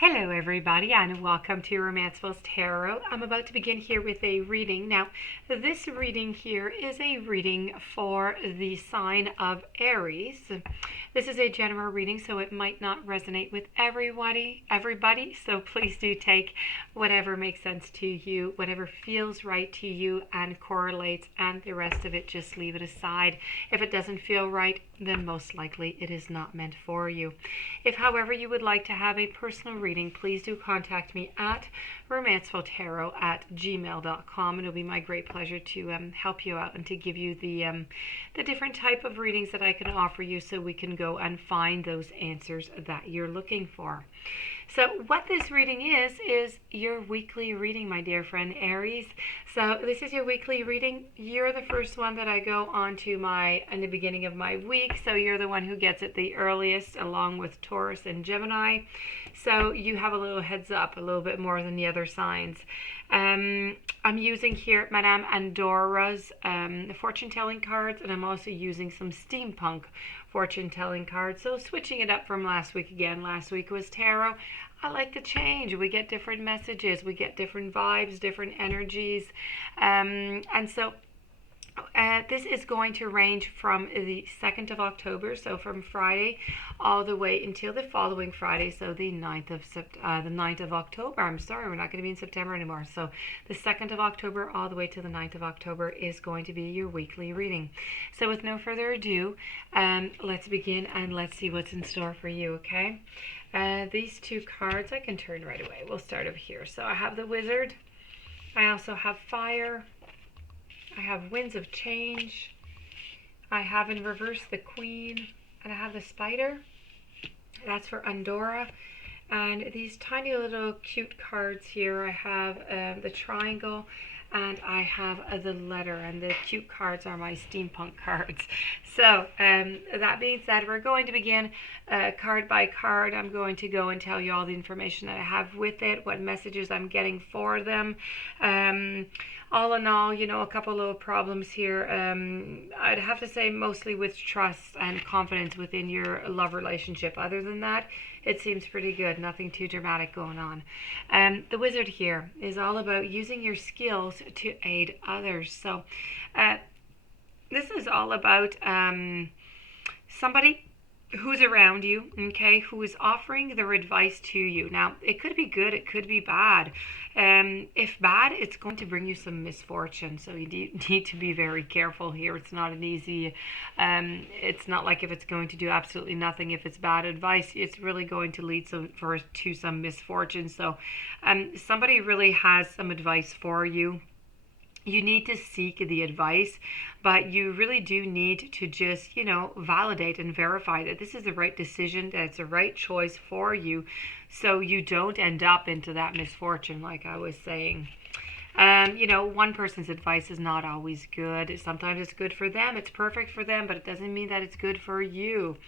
Hello everybody and welcome to Romancefull's Tarot. I'm about to begin here with a reading. Now, this reading here is a reading for the sign of Aries. This is a general reading, so it might not resonate with everybody, so please do take whatever makes sense to you, whatever feels right to you and correlates, and the rest of it just leave it aside. If it doesn't feel right, then most likely it is not meant for you. If, however, you would like to have a personal reading, please do contact me at romancefulltarot@gmail.com. It'll be my great pleasure to help you out and to give you the different type of readings that I can offer you so we can go and find those answers that you're looking for. So what this reading is your weekly reading, my dear friend Aries. So this is your weekly reading. You're the first one that I go on to in the beginning of my week. So you're the one who gets it the earliest, along with Taurus and Gemini. So you have a little heads up, a little bit more than the other signs. I'm using here Madame Andora's fortune telling cards, and I'm also using some steampunk fortune telling cards. So switching it up from last week again. Last week was tarot. I like the change. We get different messages, we get different vibes, different energies, and so this is going to range from the 2nd of October, so from Friday all the way until the following Friday, so the 9th of October. I'm sorry, we're not going to be in September anymore. So the 2nd of October all the way to the 9th of October is going to be your weekly reading. So with no further ado, let's begin and let's see what's in store for you, okay? These two cards I can turn right away. We'll start over here. So I have the Wizard. I also have Fire. I have Winds of Change. I have in reverse the Queen. And I have the Spider. That's for Andorra. And these tiny little cute cards here. I have the Triangle. And I have the Letter. And the cute cards are my steampunk cards. So that being said, we're going to begin card by card. I'm going to go and tell you all the information that I have with it, what messages I'm getting for them. All in all, a couple little problems here. I'd have to say mostly with trust and confidence within your love relationship. Other than that, it seems pretty good. Nothing too dramatic going on. The Wizard here is all about using your skills to aid others. So this is all about somebody who's around you, okay, who is offering their advice to you. Now, it could be good, it could be bad. If bad, it's going to bring you some misfortune. So you need to be very careful here. It's not an easy, it's not like if it's going to do absolutely nothing. If it's bad advice, it's really going to lead to some misfortune. So somebody really has some advice for you. You need to seek the advice, but you really do need to just, validate and verify that this is the right decision, that it's the right choice for you, so you don't end up into that misfortune, like I was saying. One person's advice is not always good. Sometimes it's good for them, it's perfect for them, but it doesn't mean that it's good for you.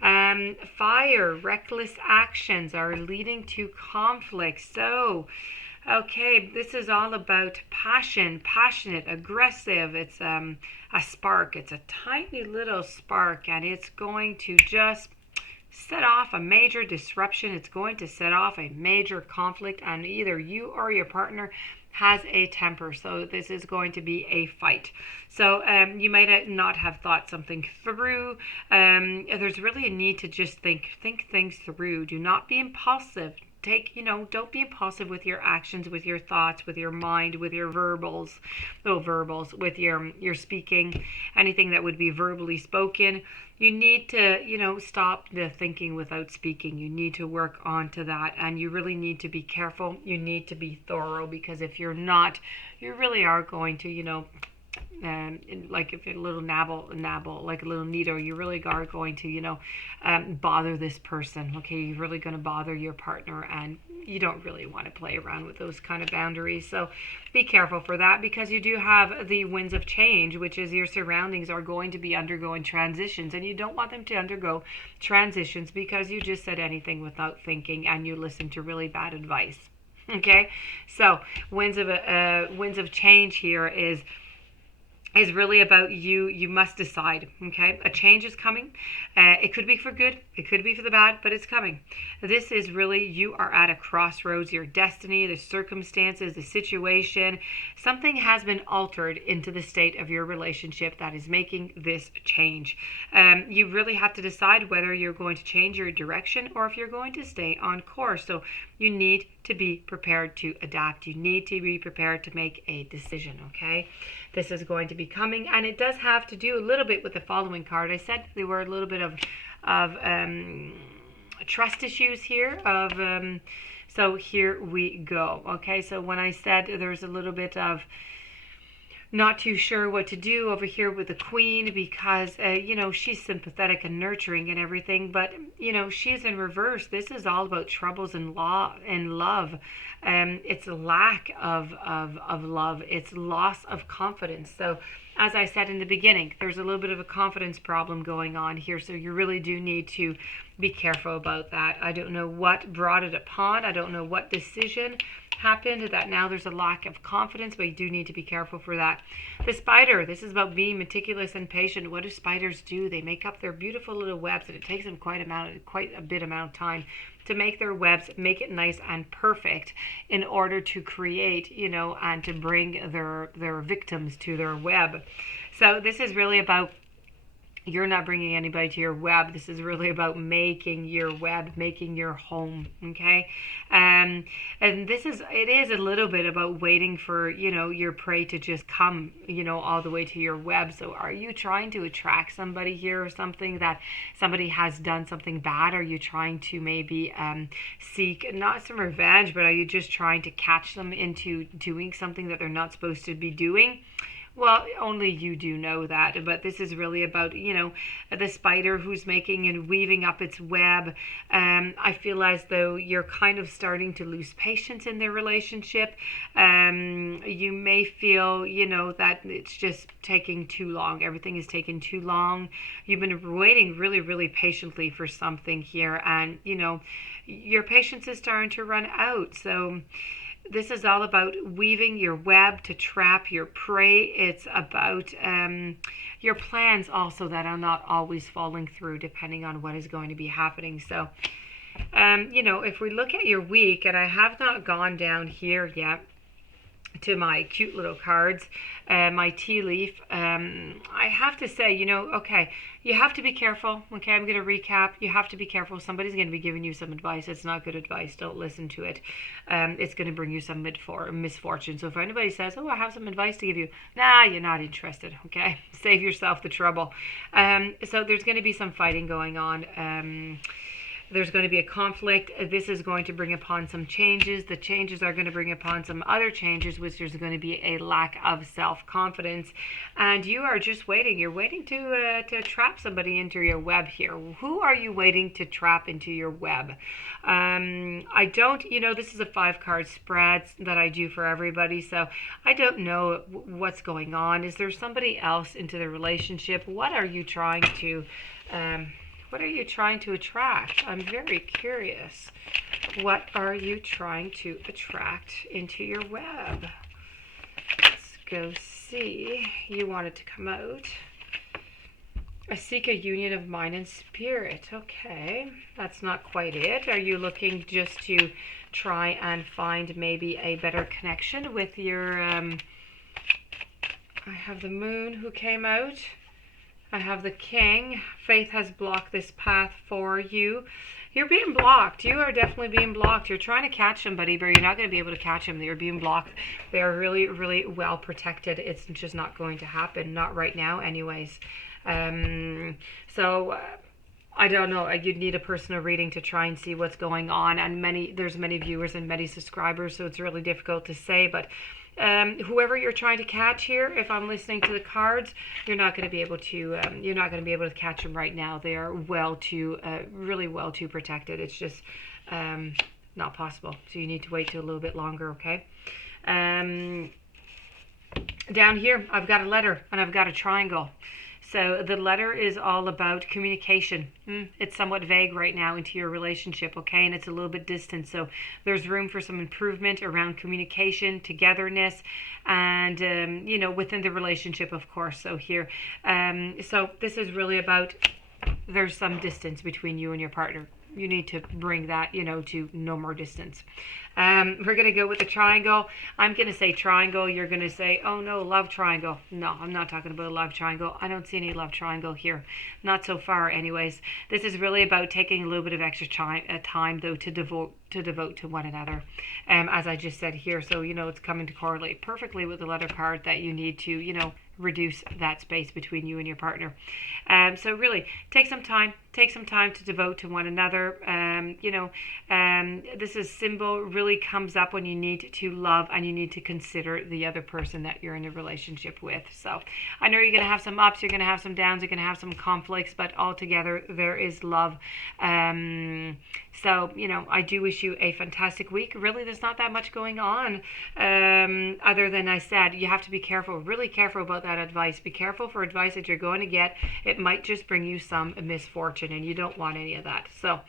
Fire, reckless actions are leading to conflict. So okay, this is all about passion, passionate, aggressive. It's a spark. It's a tiny little spark, and it's going to just set off a major disruption. It's going to set off a major conflict, and either you or your partner has a temper. So this is going to be a fight. So you might not have thought something through. There's really a need to just think things through. Do not be impulsive. Don't be impulsive with your actions, with your thoughts, with your mind, with your verbals, with your speaking, anything that would be verbally spoken. You need to, stop the thinking without speaking. You need to work onto that, and you really need to be careful. You need to be thorough, because if you're not, you really are going to, like if you're a little nabble, like a little needle, you really are going to, bother this person. Okay, you're really going to bother your partner, and you don't really want to play around with those kind of boundaries. So be careful for that, because you do have the winds of change, which is your surroundings are going to be undergoing transitions, and you don't want them to undergo transitions because you just said anything without thinking and you listened to really bad advice. Okay, so winds of change here is is really about you must decide. Okay, a change is coming. It could be for good, it could be for the bad, but it's coming. This is really, you are at a crossroads. Your destiny, the circumstances, the situation, something has been altered into the state of your relationship that is making this change. You really have to decide whether you're going to change your direction or if you're going to stay on course. So you need to be prepared to adapt. You need to be prepared to make a decision. Okay, this is going to be coming, and it does have to do a little bit with the following card. I said there were a little bit of trust issues here. So here we go. Okay, so when I said there's a little bit of not too sure what to do over here with the queen, because she's sympathetic and nurturing and everything, but she's in reverse. This is all about troubles and law and love. It's a lack of love. It's loss of confidence. So as I said in the beginning, there's a little bit of a confidence problem going on here, so you really do need to be careful about that. I don't know what brought it upon. I don't know what decision happened that now there's a lack of confidence, but you do need to be careful for that. The spider, this is about being meticulous and patient. What do spiders do? They make up their beautiful little webs, and it takes them quite a bit amount of time to make their webs, make it nice and perfect in order to create, and to bring their victims to their web. So this is really about, you're not bringing anybody to your web. This is really about making your web, making your home. Okay, and it is a little bit about waiting for your prey to just come all the way to your web. So are you trying to attract somebody here, or something that somebody has done something bad? Are you trying to maybe seek not some revenge, but are you just trying to catch them into doing something that they're not supposed to be doing? Well, only you do know that, but this is really about, the spider who's making and weaving up its web. I feel as though you're kind of starting to lose patience in their relationship. You may feel, that it's just taking too long. Everything is taking too long. You've been waiting really, really patiently for something here, and, your patience is starting to run out. So this is all about weaving your web to trap your prey. It's about your plans also that are not always falling through, depending on what is going to be happening. So, if we look at your week, and I have not gone down here yet to my cute little cards, my tea leaf, I have to say, okay, you have to be careful. Okay, I'm going to recap. You have to be careful. Somebody's going to be giving you some advice. It's not good advice. Don't listen to it. It's going to bring you some misfortune. So if anybody says, oh, I have some advice to give you, nah, you're not interested. Okay, save yourself the trouble. So there's going to be some fighting going on. There's going to be a conflict. This is going to bring upon some changes. The changes are going to bring upon some other changes, which is going to be a lack of self-confidence. And you are just waiting. You're waiting to trap somebody into your web here. Who are you waiting to trap into your web? I don't, this is a 5-card spread that I do for everybody. So I don't know what's going on. Is there somebody else into the relationship? What are you trying to attract? I'm very curious. What are you trying to attract into your web? Let's go see. You want it to come out. I seek a union of mind and spirit. Okay, that's not quite it. Are you looking just to try and find maybe a better connection with your... I have the moon who came out. I have the king. Faith has blocked this path for you. You're being blocked. You are definitely being blocked. You're trying to catch somebody, but you're not going to be able to catch them. They're being blocked. They are really, really well protected. It's just not going to happen. Not right now anyways. So I don't know. You'd need a personal reading to try and see what's going on. And there's many viewers and many subscribers, so it's really difficult to say. But whoever you're trying to catch here, if I'm listening to the cards, you're not going to be able to catch them right now. They are really well too protected. It's just not possible. So you need to wait till a little bit longer. Okay. Down here, I've got a letter and I've got a triangle. So the letter is all about communication. It's somewhat vague right now into your relationship, okay? And it's a little bit distant. So there's room for some improvement around communication, togetherness, and, within the relationship, of course. So here, so this is really about there's some distance between you and your partner. You need to bring that, to no more distance. We're going to go with the triangle. I'm going to say triangle. You're going to say, oh no, love triangle. No, I'm not talking about a love triangle. I don't see any love triangle here. Not so far anyways. This is really about taking a little bit of extra time though, to devote to one another. As I just said here. So, it's coming to correlate perfectly with the letter card that you need to, reduce that space between you and your partner. So really take some time to devote to one another. This is symbol really comes up when you need to love and you need to consider the other person that you're in a relationship with. So I know you're going to have some ups, you're going to have some downs, you're going to have some conflicts, but altogether there is love. So, I do wish you a fantastic week. Really, there's not that much going on other than I said, you have to be careful, really careful about that advice. Be careful for advice that you're going to get. It might just bring you some misfortune and you don't want any of that. So,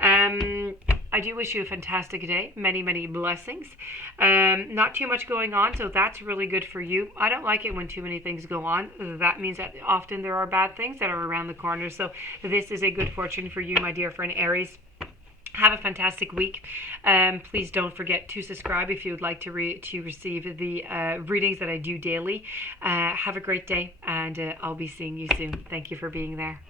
I do wish you a fantastic day. Many, many blessings. Not too much going on, so that's really good for you. I don't like it when too many things go on. That means that often there are bad things that are around the corner. So this is a good fortune for you, my dear friend Aries. Have a fantastic week. Please don't forget to subscribe if you would like to receive the readings that I do daily. Have a great day, and I'll be seeing you soon. Thank you for being there.